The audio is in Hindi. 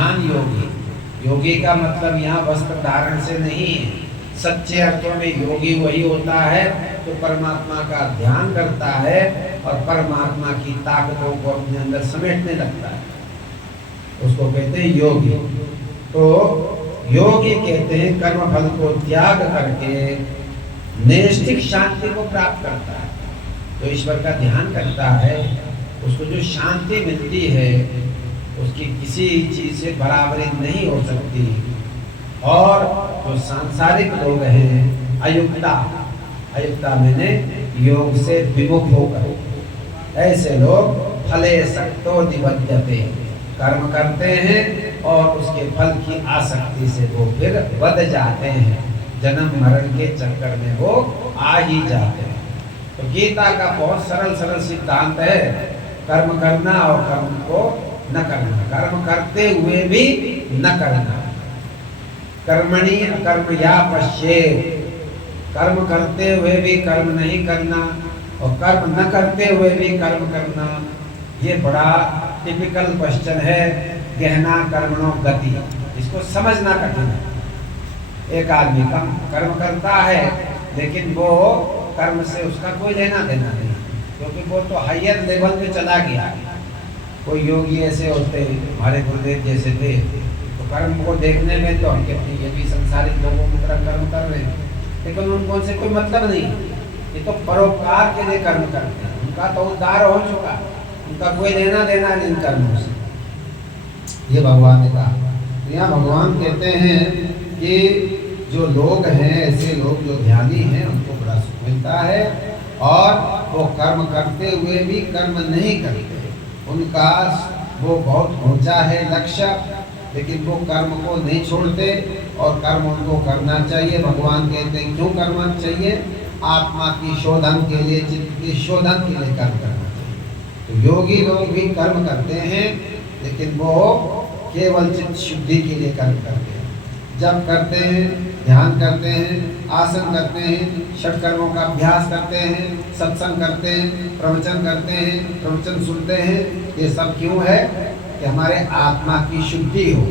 ध्यान योगी। योगी का मतलब यहाँ वस्त्र धारण से नहीं है। सच्चे अर्थों में योगी वही होता है जो परमात्मा का ध्यान करता है और परमात्मा की ताकतों को अपने अंदर समेटने लगता है, उसको कहते हैं योगी। तो योगी कहते हैं कर्म फल को त्याग करके नैष्ठिक शांति को प्राप्त करता है। जो ईश्वर का ध्यान करता है उसको जो शांति मिलती है उसकी किसी चीज से बराबरी नहीं हो सकती। और जो सांसारिक लोग हैं अयुक्ता, अयुक्ता मैंने योग से विमुख होकर, ऐसे लोग फले सक्तो निबध्यते, कर्म करते हैं और उसके फल की आसक्ति से वो फिर बध जाते हैं, जन्म मरण के चक्कर में वो आ ही जाते हैं। तो गीता का बहुत सरल सरल सिद्धांत है, कर्म करना और कर्म को न करना, कर्म करते हुए भी न करना। कर्मणि अकर्म या पश्येत्, कर्म करते हुए भी कर्म नहीं करना और कर्म न करते हुए भी कर्म करना। ये बड़ा टिपिकल क्वेश्चन है, गहना कर्मणो गति, इसको समझना कठिन है। एक आदमी कर्म करता है लेकिन वो कर्म से उसका कोई लेना देना नहीं, क्योंकि वो तो हायर लेवल पे चला गया। कोई योगी ऐसे होते, हमारे गुरुदेव जैसे थे, तो कर्म को देखने में तो हम कहते ये भी संसारिक लोगों की तरह कर्म कर रहे हैं, लेकिन उनको उनसे कोई मतलब नहीं। ये तो परोपकार के लिए कर्म करते हैं, उनका तो उद्धार हो चुका, उनका कोई लेना देना नहीं कर्मों से। ये भगवान ने कहा। यहाँ भगवान कहते हैं कि जो लोग हैं, ऐसे लोग जो ध्यानी हैं, उनको बड़ा सुख मिलता है और वो कर्म करते हुए भी कर्म नहीं करते। उनका वो बहुत ऊंचा है लक्ष्य, लेकिन वो कर्म को नहीं छोड़ते और कर्म उनको करना चाहिए। भगवान कहते हैं क्यों करना चाहिए? आत्मा की शोधन के लिए, चित्त की शोधन के लिए कर्म करना चाहिए। तो योगी लोग भी कर्म करते हैं, लेकिन वो केवल चित्त शुद्धि के लिए कर्म करते हैं। जब करते हैं, ध्यान करते हैं, आसन करते हैं, षट कर्मों का अभ्यास करते हैं, सत्संग करते हैं, प्रवचन करते हैं, प्रवचन सुनते हैं। ये सब क्यों है? कि हमारे आत्मा की शुद्धि हो।